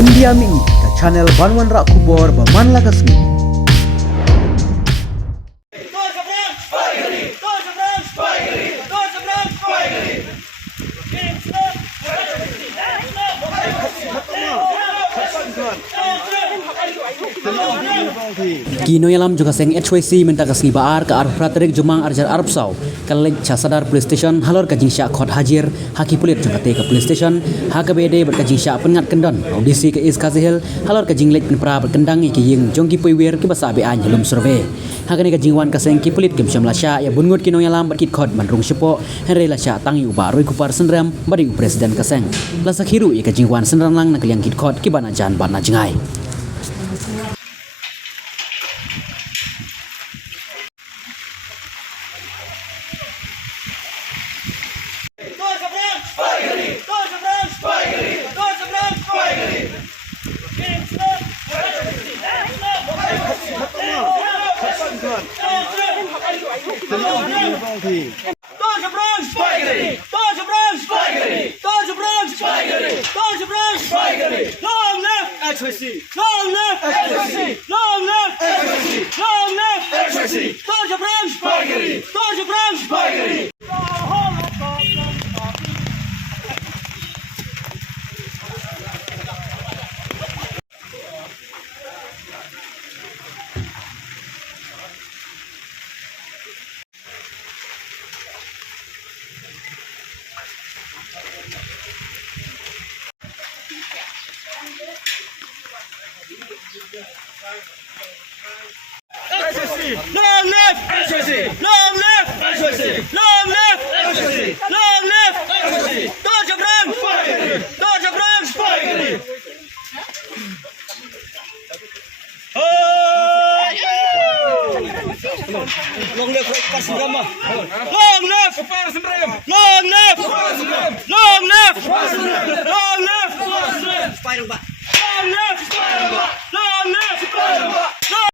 India Mini ke channel Banwan Rak Kubor Baman Lagasmi. Kino yalam juga seng HYC minta kasih baar ke arah praterik jumang arjar Arab Sau kaleng casadar police station halor kajing syak khot hajir haki pulit juga te ke police station haka bede berkajing syak pengat kendon audisi ke is kazihil halor kajing lek penpra berkendang iki ying jongki puiwir ke basa be an helum survey haka ni kajing wan kaseng ki pulit kem syam lasya ya bungut kino yalam berkit khot mandrung sepo henry lasya tangi uba roi kupar senram bari presiden kaseng lasak hiru ya kajing wan senran lang nak liang kit khot ki bana jan bana jengai. Long live HYC! Long live HYC! Long live HYC! Long live HYC! Dodge Brand! Dodge Brand! Long live Parsindram! Long live Parsindram! Long live! Long live! Long live! Spider-Man!